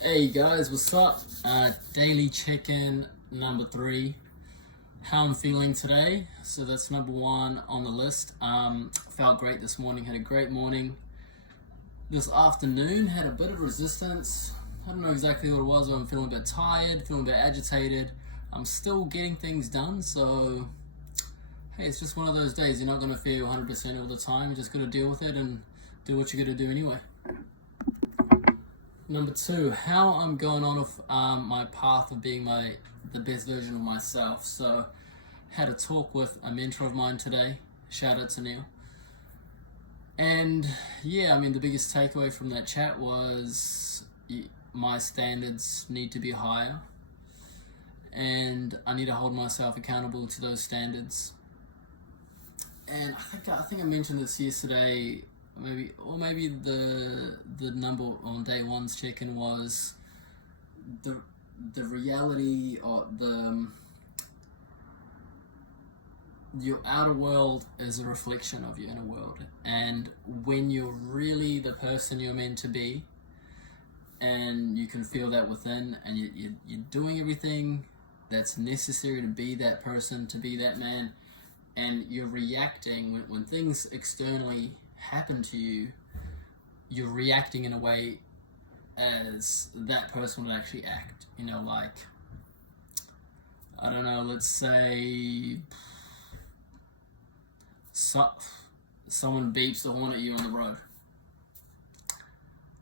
Hey guys, what's up? Daily check-in number 3. How I'm feeling today. So that's number 1 on the list. Felt great this morning. Had a great morning. This afternoon had a bit of resistance. I don't know exactly what it was. But I'm feeling a bit tired, feeling a bit agitated. I'm still getting things done. So hey, it's just one of those days. You're not gonna feel 100% all the time. You just gotta deal with it and do what you gotta do anyway. Number 2, how I'm going on with my path of being the best version of myself. So, had a talk with a mentor of mine today. Shout out to Neil. And yeah, I mean, the biggest takeaway from that chat was my standards need to be higher, and I need to hold myself accountable to those standards. And I think I mentioned this yesterday. Maybe the number on day 1's check-in was the reality or your outer world is a reflection of your inner world, and when you're really the person you're meant to be, and you can feel that within, and you're doing everything that's necessary to be that person, to be that man, and you're reacting when things externally happen to you, you're reacting in a way as that person would actually act. You know, like, I don't know, let's say someone beeps the horn at you on the road.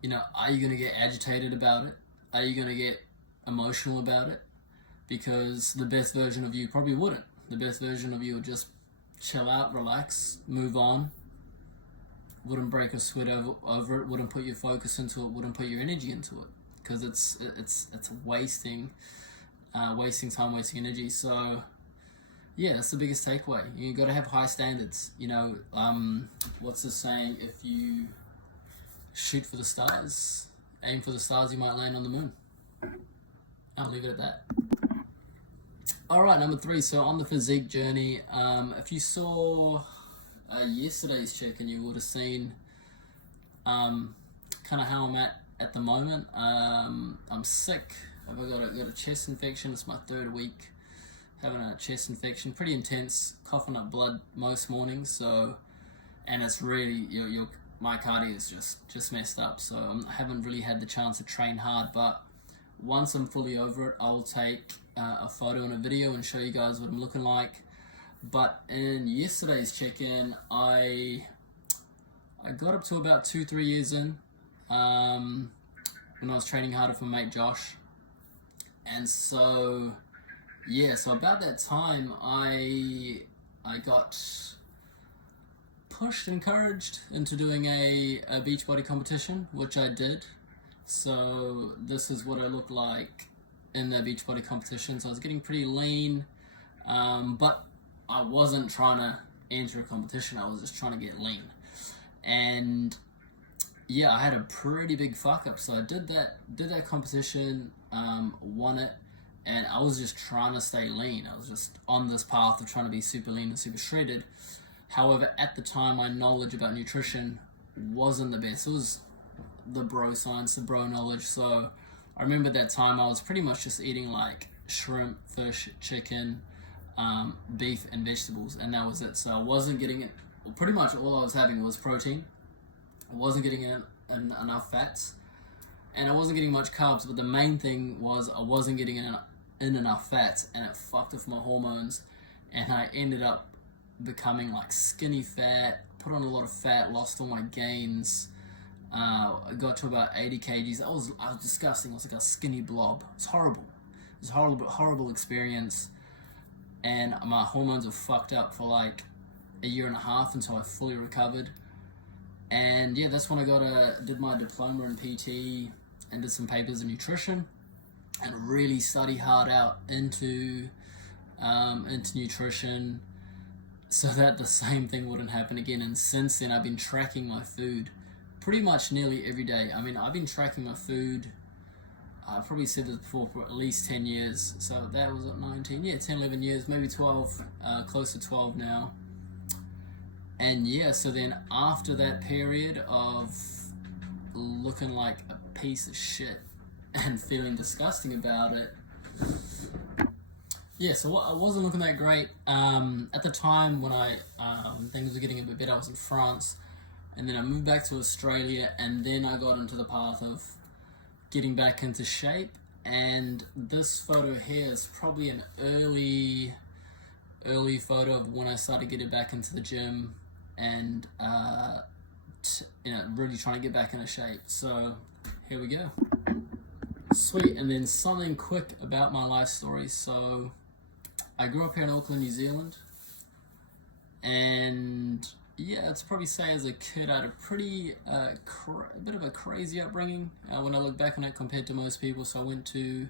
You know, are you going to get agitated about it? Are you going to get emotional about it? Because the best version of you probably wouldn't. The best version of you would just chill out, relax, move on. Wouldn't break a sweat over it, wouldn't put your focus into it, wouldn't put your energy into it, because it's wasting time, wasting energy. So yeah, that's the biggest takeaway. You got to have high standards. You know, what's the saying? If you shoot for the stars, aim for the stars, you might land on the moon. I'll leave it at that. All right, number 3. So on the physique journey, if you saw yesterday's check-in, you would have seen kind of how I'm at the moment. I'm sick. I've got a chest infection. It's my 3rd week having a chest infection, pretty intense, coughing up blood most mornings. So, and it's really your my cardio is just messed up. So I haven't really had the chance to train hard. But once I'm fully over it, I'll take a photo and a video and show you guys what I'm looking like. But in yesterday's check-in, I got up to about 2-3 years in when I was training harder for my mate Josh. And so yeah, so about that time I got pushed, encouraged into doing a Beachbody competition, which I did. So this is what I looked like in the Beachbody competition. So I was getting pretty lean, but I wasn't trying to enter a competition. I was just trying to get lean. And yeah, I had a pretty big fuck up. So I did that competition, won it, and I was just trying to stay lean. I was just on this path of trying to be super lean and super shredded. However, at the time, my knowledge about nutrition wasn't the best. It was the bro science, the bro knowledge. So I remember that time I was pretty much just eating like shrimp, fish, chicken, beef and vegetables, and that was it. So I wasn't getting it. Well, pretty much all I was having was protein. I wasn't getting enough fats, and I wasn't getting much carbs. But the main thing was I wasn't getting in enough fats, and it fucked with my hormones, and I ended up becoming like skinny fat. Put on a lot of fat, lost all my gains. I got to about 80 kgs. I was disgusting. I was like a skinny blob. It's horrible. It was a horrible experience. And my hormones were fucked up for like a year and a half until I fully recovered. And yeah, that's when I did my diploma in PT and did some papers in nutrition, and really study hard out into nutrition, so that the same thing wouldn't happen again. And since then, I've been tracking my food pretty much nearly every day. I mean, I've been tracking my food, I've probably said this before, for at least 10 years. So that was at 19, yeah, 10, 11 years, maybe 12, close to 12 now. And yeah, so then after that period of looking like a piece of shit and feeling disgusting about it. Yeah, so I wasn't looking that great. At the time when things were getting a bit better, I was in France, and then I moved back to Australia, and then I got into the path of getting back into shape. And this photo here is probably an early photo of when I started getting back into the gym and really trying to get back into shape. So here we go. Sweet. And then something quick about my life story. So I grew up here in Auckland, New Zealand, and yeah, it's probably say as a kid I had a pretty a bit of a crazy upbringing when I look back on it compared to most people. So I went to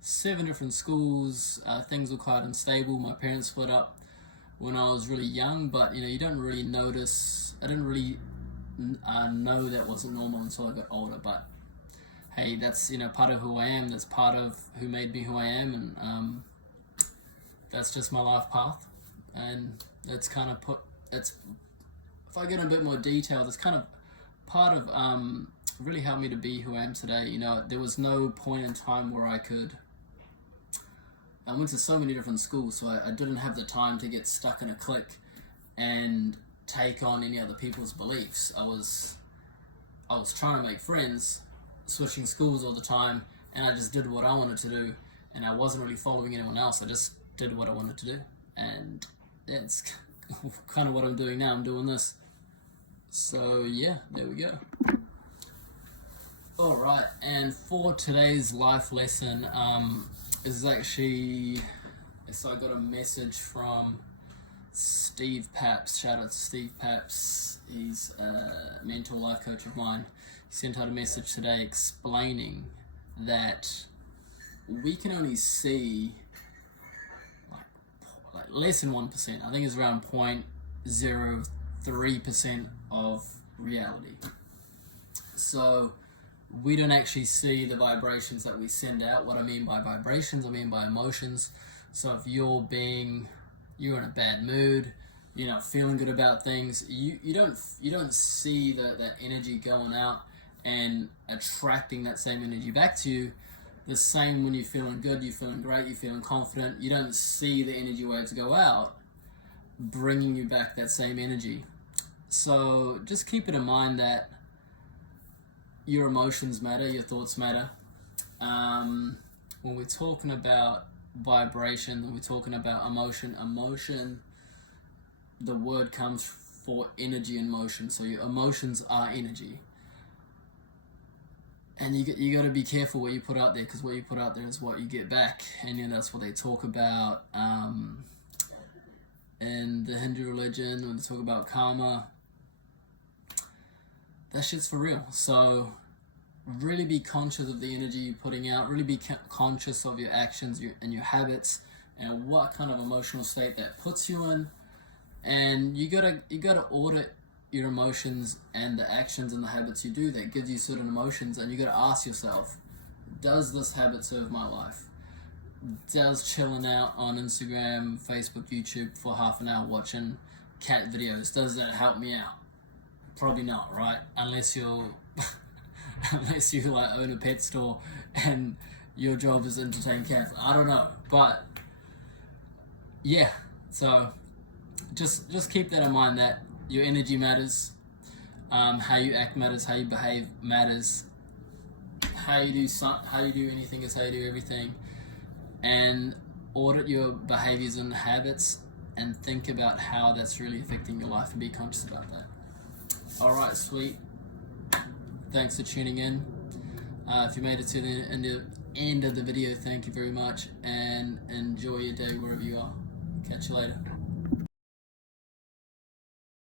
7 different schools. Things were quite unstable. My parents split up when I was really young, but you don't really notice. I didn't really know that wasn't normal until I got older. But hey, that's part of who I am. That's part of who made me who I am, and that's just my life path. And it's kind of if I get in a bit more detail, that's kind of part of really helped me to be who I am today. There was no point in time where I went to so many different schools, so I didn't have the time to get stuck in a clique and take on any other people's beliefs. I was trying to make friends, switching schools all the time, and I just did what I wanted to do, and I wasn't really following anyone else. I just did what I wanted to do, and it's kind of what I'm doing now. I'm doing this. So yeah, there we go. Alright, and for today's life lesson, is actually, so I got a message from Steve Paps. Shout out to Steve Paps. He's a mentor life coach of mine. He sent out a message today explaining that we can only see like less than 1%. I think it's around 0.03% of reality. So we don't actually see the vibrations that we send out. What I mean by vibrations, I mean by emotions. So if you're in a bad mood, you're not feeling good about things, you don't see that energy going out and attracting that same energy back to you. The same when you're feeling good, you're feeling great, you're feeling confident, you don't see the energy waves go out bringing you back that same energy. So just keep it in mind that your emotions matter, your thoughts matter. When we're talking about vibration, when we're talking about emotion, the word comes for energy and motion. So your emotions are energy. And you got to be careful what you put out there, because what you put out there is what you get back. And that's what they talk about in the Hindu religion, when they talk about karma. That shit's for real. So really be conscious of the energy you're putting out. Really be conscious of your actions and your habits and what kind of emotional state that puts you in. And you gotta audit your emotions and the actions and the habits you do that gives you certain emotions, and you got to ask yourself, does this habit serve my life? Does chilling out on Instagram, Facebook, YouTube for half an hour watching cat videos, does that help me out? Probably not, right? Unless you like own a pet store and your job is to entertain cats. I don't know, but yeah, so just keep that in mind, that your energy matters, how you act matters, how you behave matters, how you do anything is how you do everything. And audit your behaviors and habits and think about how that's really affecting your life, and be conscious about that. Alright, sweet. Thanks for tuning in. If you made it to the end of the video, thank you very much, and enjoy your day wherever you are. Catch you later.